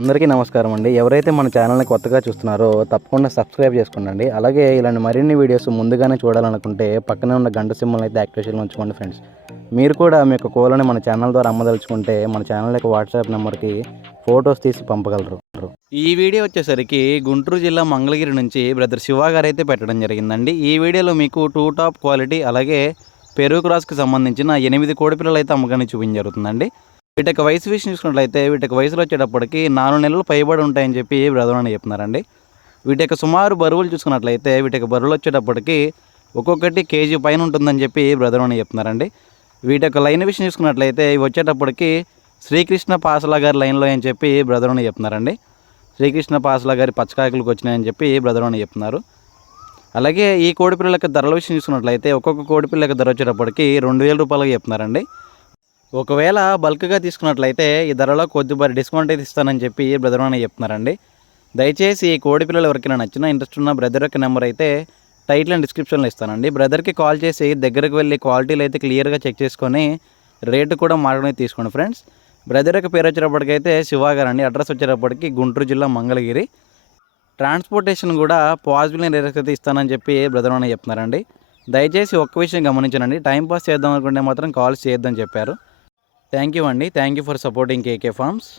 అందరికీ నమస్కారం అండి. ఎవరైతే మన ఛానల్ని కొత్తగా చూస్తున్నారో తప్పకుండా సబ్స్క్రైబ్ చేసుకోండి అలాగే ఇలాంటి మరిన్ని వీడియోస్ ముందుగానే చూడాలనుకుంటే పక్కనే ఉన్న గంట సింబల్ అయితే యాక్టివేషన్లో ఉంచుకోండి ఫ్రెండ్స్. మీరు కూడా మీ యొక్క కోలని మన ఛానల్ ద్వారా అమ్మదలుచుకుంటే మన ఛానల్ యొక్క వాట్సాప్ నెంబర్కి ఫొటోస్ తీసి పంపగలరు. ఈ వీడియో వచ్చేసరికి గుంటూరు జిల్లా మంగళగిరి నుంచి బ్రదర్ శివ గారు అయితే పెట్టడం జరిగిందండి. ఈ వీడియోలో మీకు టూ టాప్ క్వాలిటీ అలాగే పెరుగు క్రాస్కి సంబంధించిన ఎనిమిది కోడిపిల్లలు అయితే అమ్మకాన్ని చూపించ జరుగుతుందండి. వీటి యొక్క వయసు విషయం చూసుకున్నట్లయితే వీటి యొక్క వయసులో వచ్చేటప్పటికి నాలుగు నెలలు పైబడి ఉంటాయని చెప్పి బ్రదర్ అని చెప్తున్నారండి. వీటి యొక్క సుమారు బరువులు చూసుకున్నట్లయితే వీటి యొక్క బరువులు వచ్చేటప్పటికి ఒక్కొక్కటి కేజీ పైన ఉంటుందని చెప్పి బ్రదర్ అని చెప్తున్నారండి. వీటి యొక్క లైన్ విషయం చూసుకున్నట్లయితే ఇవి వచ్చేటప్పటికి శ్రీకృష్ణ పాసలా గారి లైన్లో అని చెప్పి బ్రదర్ అని చెప్తున్నారండి. శ్రీకృష్ణ పాసలా గారి పచ్చకాయకులకు వచ్చినాయని చెప్పి బ్రదర్ అని చెప్తున్నారు. అలాగే ఈ కోడిపిల్లల యొక్క ధరల విషయం చూసుకున్నట్లయితే ఒక్కొక్క కోడిపిల్ల యొక్క ధర వచ్చేటప్పటికి రెండు వేల రూపాయలుగా చెప్తున్నారండి. ఒకవేళ బల్క్గా తీసుకున్నట్లయితే ఈ ధరలో కొద్దిపాటి డిస్కౌంట్ అయితే ఇస్తానని చెప్పి బ్రదర్ అని చెప్తున్నారండి. దయచేసి ఈ కోడి పిల్లలు ఎవరికైనా నచ్చినా ఇంట్రెస్ట్ ఉన్న బ్రదర్ యొక్క నెంబర్ అయితే టైటిల్ అండ్ డిస్క్రిప్షన్లో ఇస్తానండి. బ్రదర్కి కాల్ చేసి దగ్గరకు వెళ్ళి క్వాలిటీలు అయితే క్లియర్గా చెక్ చేసుకొని రేటు కూడా మాట్లాడి తీసుకోండి ఫ్రెండ్స్. బ్రదర్ యొక్క పేరు వచ్చేటప్పటికైతే శివ అండి. అడ్రస్ వచ్చేటప్పటికి గుంటూరు జిల్లా మంగళగిరి. ట్రాన్స్పోర్టేషన్ కూడా పాజిబుల్ రేట్స్ అయితే ఇస్తానని చెప్పి బ్రదర్ అని చెప్తున్నారండి. దయచేసి ఒక్క విషయం గమనించనండి. టైం పాస్ చేద్దాం అనుకుంటే మాత్రం కాల్స్ చేయొద్దని చెప్పారు. థ్యాంక్ యూ అండి. Thank you for supporting KK farms.